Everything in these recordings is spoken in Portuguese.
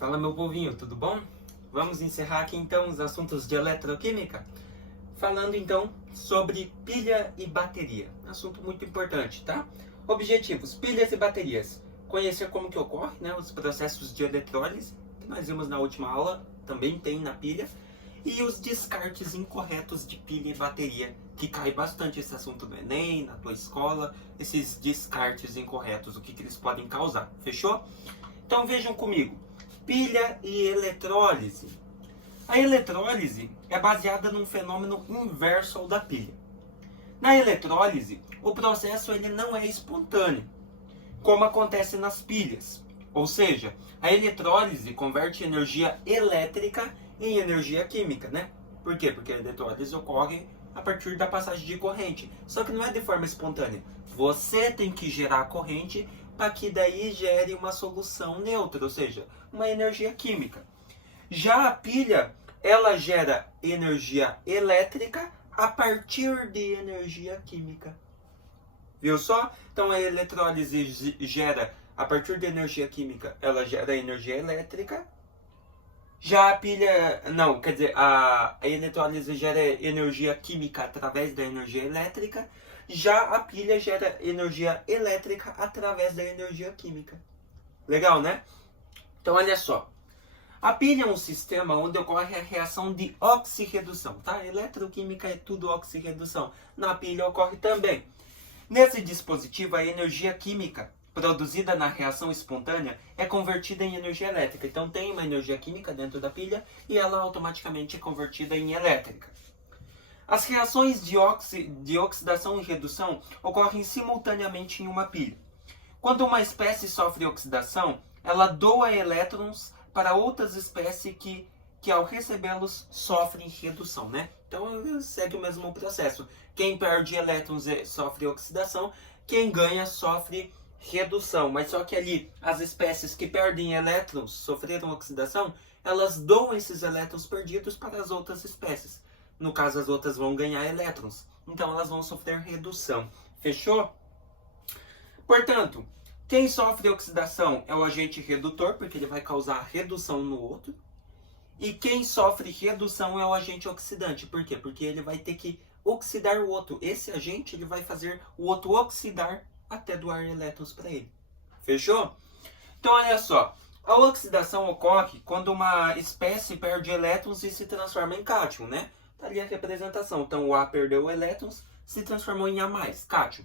Fala, meu povinho, tudo bom? Vamos encerrar aqui então os assuntos de eletroquímica, falando então sobre pilha e bateria. Assunto muito importante, tá? Objetivos: pilhas e baterias. Conhecer como que ocorre, né, os processos de eletrólise, que nós vimos na última aula, também tem na pilha, e os descartes incorretos de pilha e bateria, que cai bastante esse assunto no Enem, na tua escola, esses descartes incorretos, o que eles podem causar, fechou? Então vejam comigo. Pilha e eletrólise. A eletrólise é baseada num fenômeno inverso ao da pilha. Na eletrólise, o processo ele não é espontâneo, como acontece nas pilhas. Ou seja, a eletrólise converte energia elétrica em energia química, né? Por quê? Porque a eletrólise ocorre a partir da passagem de corrente. Só que não é de forma espontânea. Você tem que gerar a corrente para que daí gere uma solução neutra, ou seja, uma energia química. Já a pilha, ela gera energia elétrica a partir de energia química. Viu só? Então a eletrólise gera, a partir de energia química, ela gera energia elétrica. Já a pilha, não, quer dizer, a eletrólise gera energia química através da energia elétrica. Já a pilha gera energia elétrica através da energia química. Legal, né? Então, olha só. A pilha é um sistema onde ocorre a reação de oxirredução, tá? Eletroquímica é tudo oxirredução. Na pilha ocorre também. Nesse dispositivo, a energia química produzida na reação espontânea é convertida em energia elétrica. Então, tem uma energia química dentro da pilha e ela automaticamente é convertida em elétrica. As reações de oxidação e redução ocorrem simultaneamente em uma pilha. Quando uma espécie sofre oxidação, ela doa elétrons para outras espécies que ao recebê-los, sofrem redução, né? Então, segue o mesmo processo. Quem perde elétrons sofre oxidação, quem ganha sofre redução. Mas só que ali, as espécies que perdem elétrons, sofreram oxidação, elas doam esses elétrons perdidos para as outras espécies. No caso, as outras vão ganhar elétrons. Então, elas vão sofrer redução. Fechou? Portanto, quem sofre oxidação é o agente redutor, porque ele vai causar redução no outro. E quem sofre redução é o agente oxidante. Por quê? Porque ele vai ter que oxidar o outro. Esse agente ele vai fazer o outro oxidar até doar elétrons para ele. Fechou? Então, olha só. A oxidação ocorre quando uma espécie perde elétrons e se transforma em cátion, né? Tá ali a representação. Então, o A perdeu elétrons, se transformou em A+, cátion.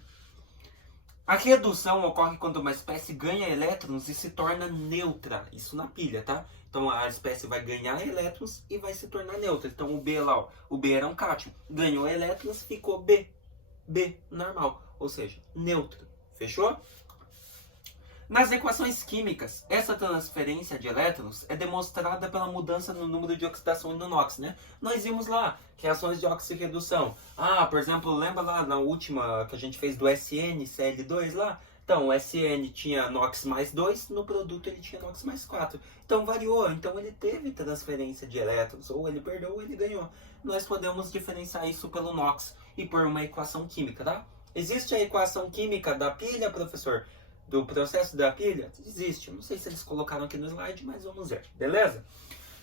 A redução ocorre quando uma espécie ganha elétrons e se torna neutra. Isso na pilha, tá? Então, a espécie vai ganhar elétrons e vai se tornar neutra. Então, o B lá, ó, o B era um cátion. Ganhou elétrons, ficou B. B, normal. Ou seja, neutro. Fechou? Nas equações químicas, essa transferência de elétrons é demonstrada pela mudança no número de oxidação do NOx, né? Nós vimos lá reações de oxirredução. Ah, por exemplo, lembra lá na última que a gente fez do SnCl2 lá? Então, o Sn tinha NOx mais 2, no produto ele tinha NOx mais 4. Então, variou. Então, ele teve transferência de elétrons. Ou ele perdeu ou ele ganhou. Nós podemos diferenciar isso pelo NOx e por uma equação química, tá? Existe a equação química da pilha, professor? Do processo da pilha? Existe. Não sei se eles colocaram aqui no slide, mas vamos ver. Beleza?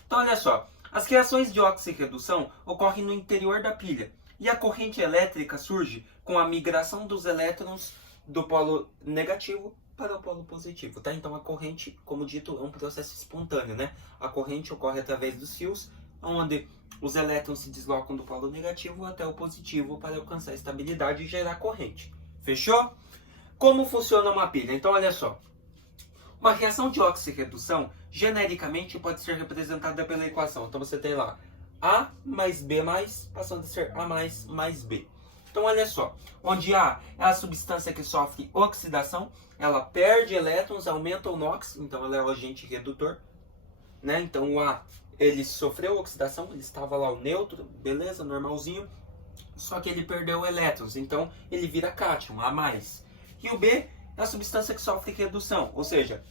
Então, olha só. As reações de oxirredução ocorrem no interior da pilha. E a corrente elétrica surge com a migração dos elétrons do polo negativo para o polo positivo, tá? Então, a corrente, como dito, é um processo espontâneo, né? A corrente ocorre através dos fios, onde os elétrons se deslocam do polo negativo até o positivo para alcançar a estabilidade e gerar corrente. Fechou? Como funciona uma pilha? Então, olha só. Uma reação de oxirredução, genericamente, pode ser representada pela equação. Então, você tem lá A mais B+, passando a ser A mais B. Então, olha só. Onde A é a substância que sofre oxidação, ela perde elétrons, aumenta o NOx, então ela é o agente redutor, né? Então, o A, ele sofreu oxidação, ele estava lá o neutro, beleza, normalzinho, só que ele perdeu elétrons, então ele vira cátion, A+. E o B é a substância que sofre redução, ou seja,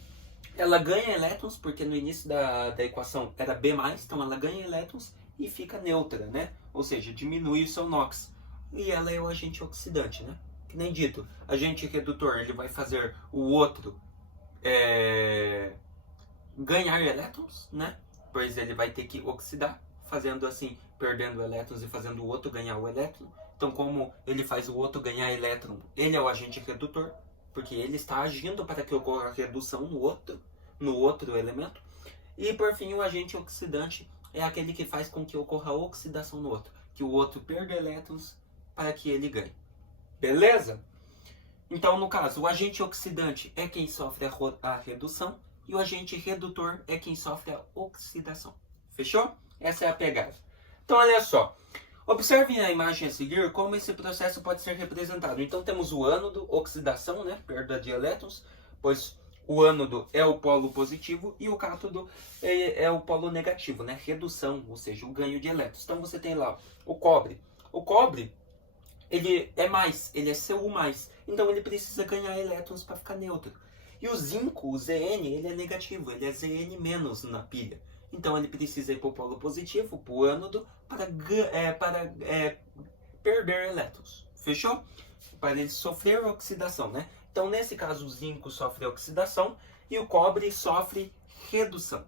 ela ganha elétrons, porque no início da equação era B+, então ela ganha elétrons e fica neutra, né? Ou seja, diminui o seu NOx. E ela é o agente oxidante, né? Que nem dito, agente redutor, ele vai fazer o outro ganhar elétrons, né? Pois ele vai ter que oxidar, fazendo assim, perdendo elétrons e fazendo o outro ganhar o elétron. Então, como ele faz o outro ganhar elétron, ele é o agente redutor, porque ele está agindo para que ocorra a redução no outro elemento. E, por fim, o agente oxidante é aquele que faz com que ocorra a oxidação no outro, que o outro perda elétrons para que ele ganhe. Beleza? Então, no caso, o agente oxidante é quem sofre a redução e o agente redutor é quem sofre a oxidação. Fechou? Essa é a pegada. Então, olha só. Observem a imagem a seguir como esse processo pode ser representado. Então, temos o ânodo, oxidação, né? Perda de elétrons, pois o ânodo é o polo positivo e o cátodo é o polo negativo, né? Redução, ou seja, o ganho de elétrons. Então, você tem lá o cobre. O cobre, ele é Cu+, então ele precisa ganhar elétrons para ficar neutro. E o zinco, o Zn, ele é negativo, ele é Zn- na pilha. Então ele precisa ir para o polo positivo, para o ânodo, para perder elétrons. Fechou? Para ele sofrer oxidação, né? Então nesse caso o zinco sofre oxidação e o cobre sofre redução.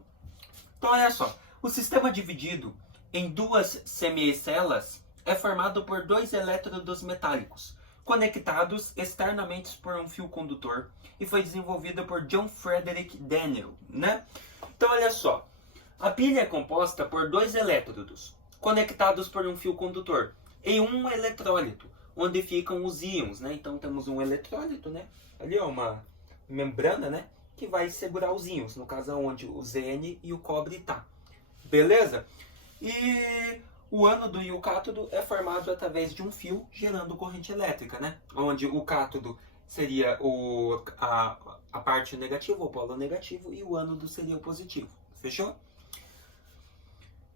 Então olha só, o sistema dividido em duas semicelas é formado por dois elétrodos metálicos, conectados externamente por um fio condutor, e foi desenvolvido por John Frederick Daniell, né? Então olha só, a pilha é composta por dois elétrodos, conectados por um fio condutor, e um eletrólito, onde ficam os íons, né? Então temos um eletrólito, né? Ali é uma membrana, né? Que vai segurar os íons, no caso onde o Zn e o cobre tá. Beleza? E o ânodo e o cátodo é formado através de um fio gerando corrente elétrica, né? Onde o cátodo seria a parte negativa, o polo negativo, e o ânodo seria o positivo. Fechou?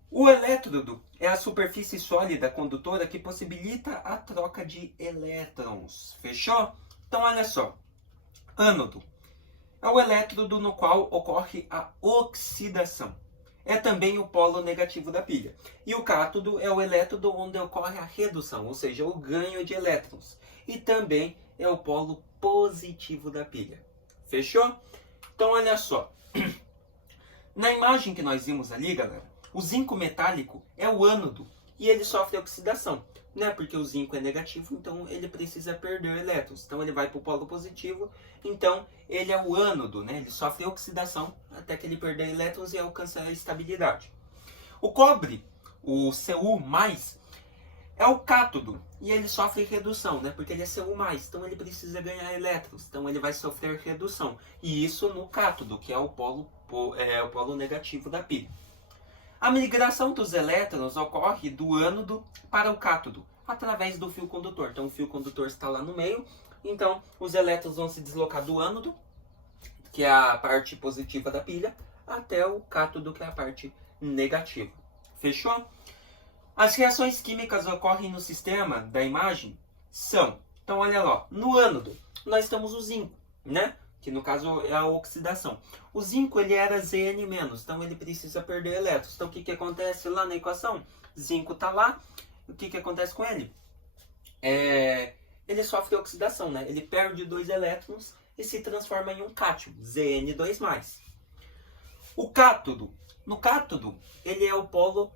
O elétrodo é a superfície sólida condutora que possibilita a troca de elétrons. Fechou? Então, olha só. Ânodo é o elétrodo no qual ocorre a oxidação. É também o polo negativo da pilha. E o cátodo é o elétrodo onde ocorre a redução, ou seja, o ganho de elétrons. E também é o polo positivo da pilha. Fechou? Então, olha só. Na imagem que nós vimos ali, galera, o zinco metálico é o ânodo e ele sofre oxidação, né? Porque o zinco é negativo, então ele precisa perder elétrons. Então ele vai para o polo positivo, então ele é o ânodo, né? Ele sofre oxidação até que ele perder elétrons e alcança a estabilidade. O cobre, o Cu+, é o cátodo e ele sofre redução, né? Porque ele é Cu+, então ele precisa ganhar elétrons, então ele vai sofrer redução. E isso no cátodo, que é o polo negativo da pilha. A migração dos elétrons ocorre do ânodo para o cátodo, através do fio condutor. Então o fio condutor está lá no meio, então os elétrons vão se deslocar do ânodo, que é a parte positiva da pilha, até o cátodo, que é a parte negativa. Fechou? As reações químicas ocorrem no sistema da imagem são, então olha lá, no ânodo nós temos o zinco, né? Que no caso é a oxidação. O zinco ele era Zn-, então ele precisa perder elétrons. Então o que acontece lá na equação? Zinco está lá, o que acontece com ele? Ele sofre oxidação, né? Ele perde 2 elétrons e se transforma em um cátion, Zn2+. O cátodo, no cátodo ele é o polo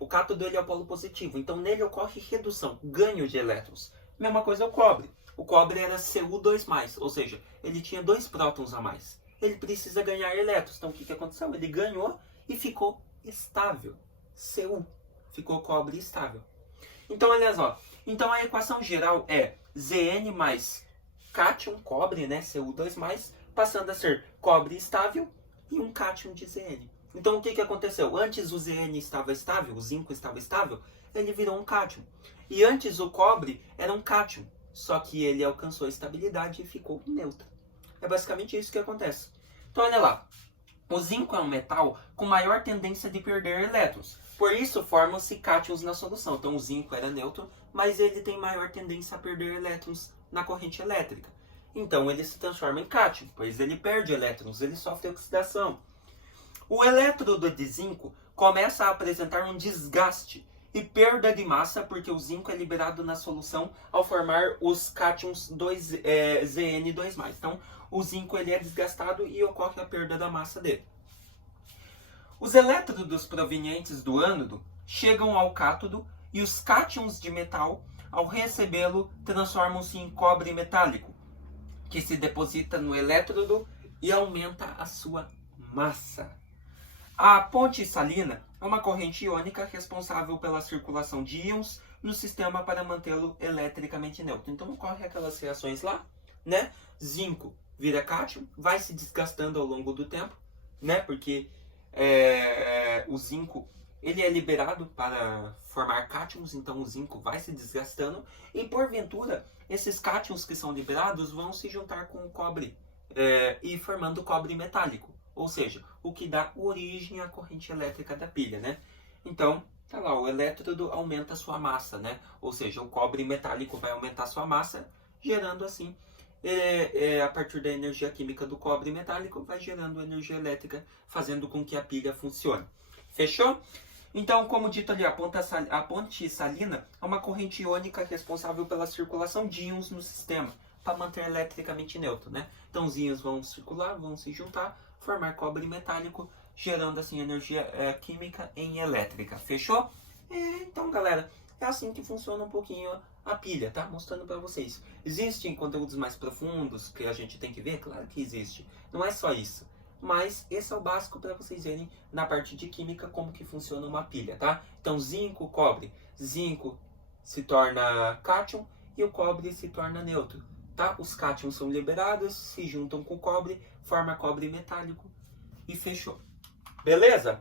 o cátodo ele é o polo positivo, então nele ocorre redução, ganho de elétrons. Mesma coisa o cobre. O cobre era Cu2+, ou seja, ele tinha 2 prótons a mais. Ele precisa ganhar elétrons. Então o que aconteceu? Ele ganhou e ficou estável. Cu. Ficou cobre estável. Então olha só. Então a equação geral é Zn mais cátion, cobre, né? Cu2+, passando a ser cobre estável e um cátion de Zn. Então o que aconteceu? Antes o Zn estava estável, o zinco estava estável, ele virou um cátion. E antes o cobre era um cátion. Só que ele alcançou a estabilidade e ficou neutro. É basicamente isso que acontece. Então olha lá. O zinco é um metal com maior tendência de perder elétrons. Por isso formam-se cátions na solução. Então o zinco era neutro, mas ele tem maior tendência a perder elétrons na corrente elétrica. Então ele se transforma em cátion, pois ele perde elétrons, ele sofre oxidação. O elétrodo de zinco começa a apresentar um desgaste e perda de massa, porque o zinco é liberado na solução ao formar os cátions Zn2+. Então, o zinco ele é desgastado e ocorre a perda da massa dele. Os elétrodos provenientes do ânodo chegam ao cátodo e os cátions de metal, ao recebê-lo, transformam-se em cobre metálico, que se deposita no elétrodo e aumenta a sua massa. A ponte salina é uma corrente iônica responsável pela circulação de íons no sistema para mantê-lo eletricamente neutro. Então ocorre aquelas reações lá, né? Zinco vira cátion, vai se desgastando ao longo do tempo, né? Porque o zinco ele é liberado para formar cátions, então o zinco vai se desgastando e porventura esses cátions que são liberados vão se juntar com o cobre e formando cobre metálico, ou seja, o que dá origem à corrente elétrica da pilha, né? Então, tá lá, o elétrodo aumenta a sua massa, né? Ou seja, o cobre metálico vai aumentar a sua massa, gerando assim, a partir da energia química do cobre metálico, vai gerando energia elétrica, fazendo com que a pilha funcione. Fechou? Então, como dito ali, a ponte salina é uma corrente iônica responsável pela circulação de íons no sistema, para manter eletricamente neutro, né? Então, os íons vão circular, vão se juntar, formar cobre metálico, gerando assim energia química em elétrica. Fechou? Então, galera, é assim que funciona um pouquinho a pilha, tá? Mostrando para vocês. Existem conteúdos mais profundos que a gente tem que ver? Claro que existe. Não é só isso. Mas esse é o básico para vocês verem na parte de química como que funciona uma pilha, tá? Então, zinco, cobre. Zinco se torna cátion e o cobre se torna neutro, tá? Os cátions são liberados, se juntam com o cobre, forma cobre metálico e fechou. Beleza?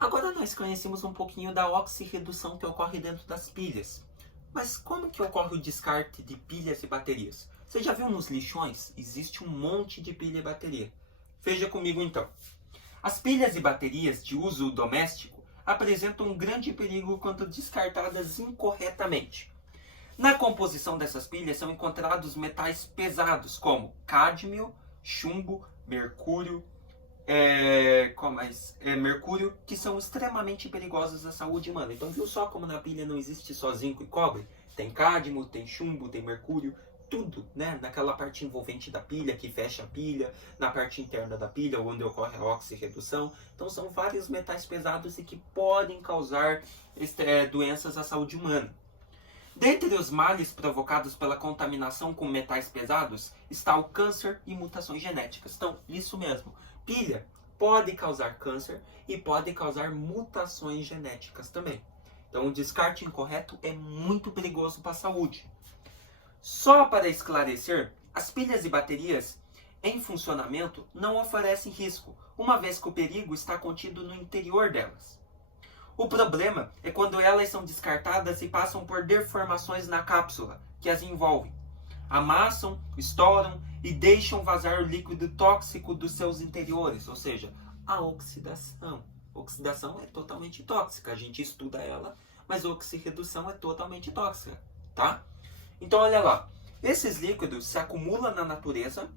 Agora nós conhecemos um pouquinho da oxirredução que ocorre dentro das pilhas. Mas como que ocorre o descarte de pilhas e baterias? Você já viu nos lixões? Existe um monte de pilha e bateria. Veja comigo então. As pilhas e baterias de uso doméstico apresentam um grande perigo quando descartadas incorretamente. Na composição dessas pilhas são encontrados metais pesados como cádmio, chumbo, mercúrio, mercúrio, que são extremamente perigosos à saúde humana. Então viu só como na pilha não existe só zinco e cobre? Tem cádmio, tem chumbo, tem mercúrio, tudo, né? Naquela parte envolvente da pilha, que fecha a pilha, na parte interna da pilha, onde ocorre a oxirredução. Então são vários metais pesados e que podem causar doenças à saúde humana. Dentre os males provocados pela contaminação com metais pesados, está o câncer e mutações genéticas. Então, isso mesmo, pilha pode causar câncer e pode causar mutações genéticas também. Então, o descarte incorreto é muito perigoso para a saúde. Só para esclarecer, as pilhas e baterias em funcionamento não oferecem risco, uma vez que o perigo está contido no interior delas. O problema é quando elas são descartadas e passam por deformações na cápsula que as envolvem. Amassam, estouram e deixam vazar o líquido tóxico dos seus interiores, ou seja, a oxidação. Oxidação é totalmente tóxica, a gente estuda ela, mas a oxirredução é totalmente tóxica, tá? Então olha lá, esses líquidos se acumulam na natureza,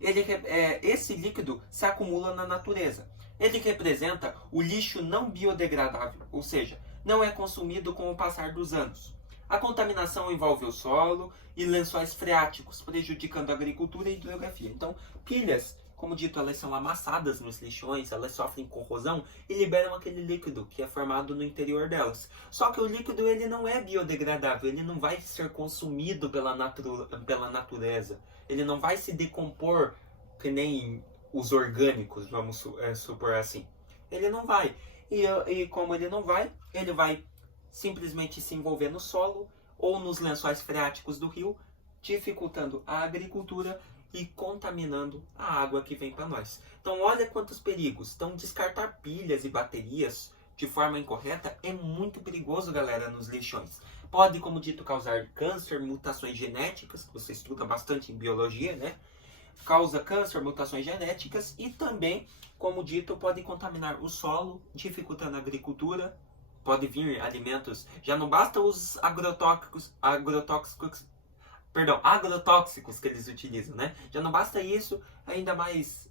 esse líquido se acumula na natureza. Ele representa o lixo não biodegradável, ou seja, não é consumido com o passar dos anos. A contaminação envolve o solo e lençóis freáticos, prejudicando a agricultura e a hidrografia. Então, pilhas, como dito, elas são amassadas nos lixões, elas sofrem corrosão e liberam aquele líquido que é formado no interior delas. Só que o líquido ele não é biodegradável, ele não vai ser consumido pela natureza, ele não vai se decompor que nem os orgânicos, vamos supor assim. Ele não vai. E como ele não vai, ele vai simplesmente se envolver no solo ou nos lençóis freáticos do rio, dificultando a agricultura e contaminando a água que vem para nós. Então olha quantos perigos. Então descartar pilhas e baterias de forma incorreta é muito perigoso, galera, nos lixões. Pode, como dito, causar câncer, mutações genéticas, que você estuda bastante em biologia, né? Causa câncer, mutações genéticas e também, como dito, pode contaminar o solo, dificultando a agricultura. Pode vir alimentos, já não basta os agrotóxicos que eles utilizam, né? Já não basta isso, ainda mais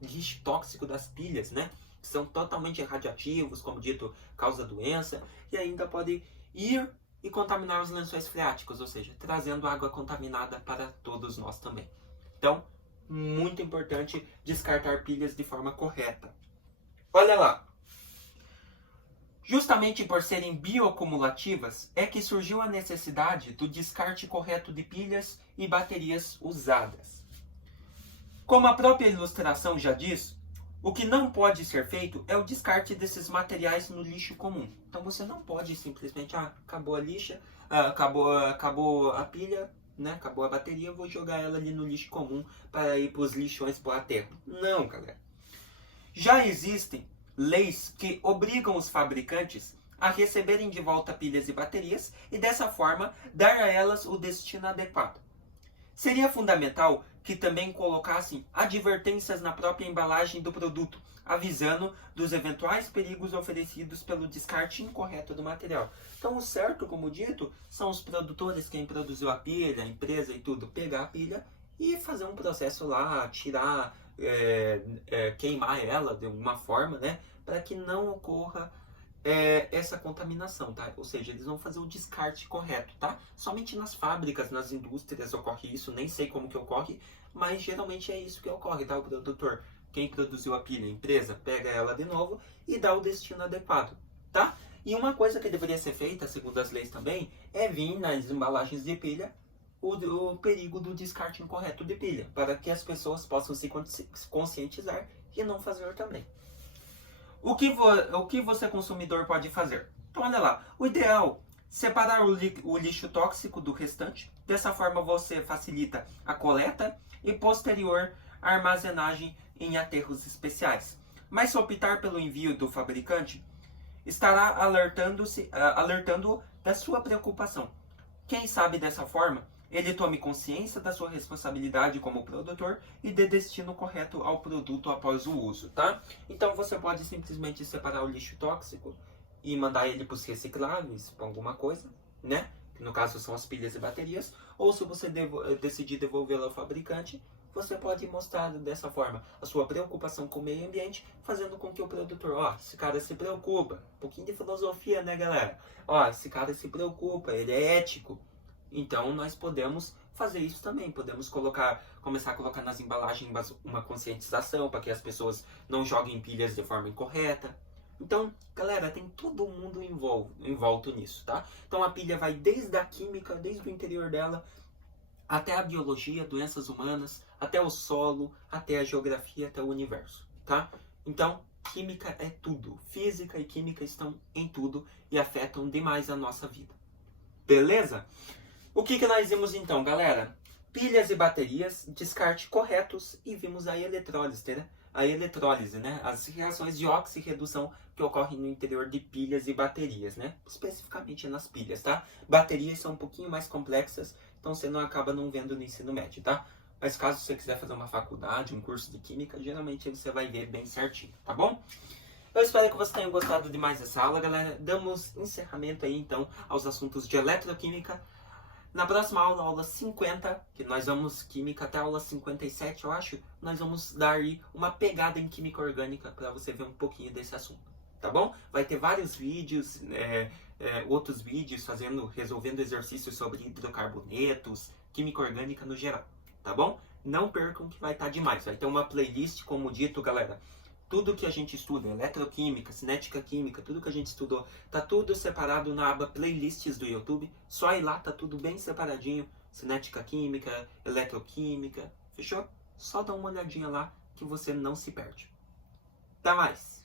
lixo tóxico das pilhas, né? que são totalmente radioativos, como dito, causa doença, e ainda pode ir e contaminar os lençóis freáticos, ou seja, trazendo água contaminada para todos nós também. Então, muito importante descartar pilhas de forma correta. Olha lá. Justamente por serem bioacumulativas, é que surgiu a necessidade do descarte correto de pilhas e baterias usadas. Como a própria ilustração já diz, o que não pode ser feito é o descarte desses materiais no lixo comum. Então você não pode simplesmente, acabou a lixa, acabou a pilha, né? Acabou a bateria, eu vou jogar ela ali no lixo comum para ir para os lixões para o aterro. Não, galera. Já existem leis que obrigam os fabricantes a receberem de volta pilhas e baterias e dessa forma dar a elas o destino adequado. Seria fundamental que também colocassem advertências na própria embalagem do produto, avisando dos eventuais perigos oferecidos pelo descarte incorreto do material. Então, o certo, como dito, são os produtores, quem produziu a pilha, a empresa e tudo, pegar a pilha e fazer um processo lá, tirar, queimar ela de alguma forma, né, para que não ocorra essa contaminação, tá? Ou seja, eles vão fazer o descarte correto, tá? Somente nas fábricas, nas indústrias ocorre isso, nem sei como que ocorre, mas geralmente é isso que ocorre, tá? O produtor, quem produziu a pilha, a empresa, pega ela de novo e dá o destino adequado, tá? E uma coisa que deveria ser feita, segundo as leis também, é vir nas embalagens de pilha o perigo do descarte incorreto de pilha, para que as pessoas possam se conscientizar e não fazer também. O que você, consumidor, pode fazer? Então, olha lá. O ideal é separar o lixo tóxico do restante. Dessa forma, você facilita a coleta e posterior armazenagem em aterros especiais. Mas se optar pelo envio do fabricante, estará alertando da sua preocupação. Quem sabe dessa forma, ele tome consciência da sua responsabilidade como produtor e dê destino correto ao produto após o uso, tá? Então você pode simplesmente separar o lixo tóxico e mandar ele para os recicláveis, para alguma coisa, né? Que no caso são as pilhas e baterias. Ou se você decidir devolvê-lo ao fabricante, você pode mostrar dessa forma a sua preocupação com o meio ambiente, fazendo com que o produtor, esse cara se preocupa. Um pouquinho de filosofia, né, galera? Esse cara se preocupa, ele é ético. Então, nós podemos fazer isso também. Podemos começar a colocar nas embalagens uma conscientização para que as pessoas não joguem pilhas de forma incorreta. Então, galera, tem todo mundo envolto nisso, tá? Então, a pilha vai desde a química, desde o interior dela, até a biologia, doenças humanas, até o solo, até a geografia, até o universo, tá? Então, química é tudo. Física e química estão em tudo e afetam demais a nossa vida. Beleza? O que nós vimos então, galera? Pilhas e baterias, descarte corretos e vimos a eletrólise, né? As reações de oxirredução que ocorrem no interior de pilhas e baterias, né? Especificamente nas pilhas, tá? Baterias são um pouquinho mais complexas, então você não acaba não vendo no ensino médio, tá? Mas caso você quiser fazer uma faculdade, um curso de química, geralmente você vai ver bem certinho, tá bom? Eu espero que vocês tenham gostado de mais essa aula, galera. Damos encerramento aí, então, aos assuntos de eletroquímica. Na próxima aula, aula 50, que nós vamos química até a aula 57, eu acho, nós vamos dar aí uma pegada em química orgânica para você ver um pouquinho desse assunto, tá bom? Vai ter vários vídeos, outros vídeos resolvendo exercícios sobre hidrocarbonetos, química orgânica no geral, tá bom? Não percam que vai estar demais, vai ter uma playlist, como dito, galera. Tudo que a gente estuda, eletroquímica, cinética química, tudo que a gente estudou, tá tudo separado na aba playlists do YouTube. Só ir lá, tá tudo bem separadinho. Cinética química, eletroquímica, fechou? Só dá uma olhadinha lá que você não se perde. Até mais!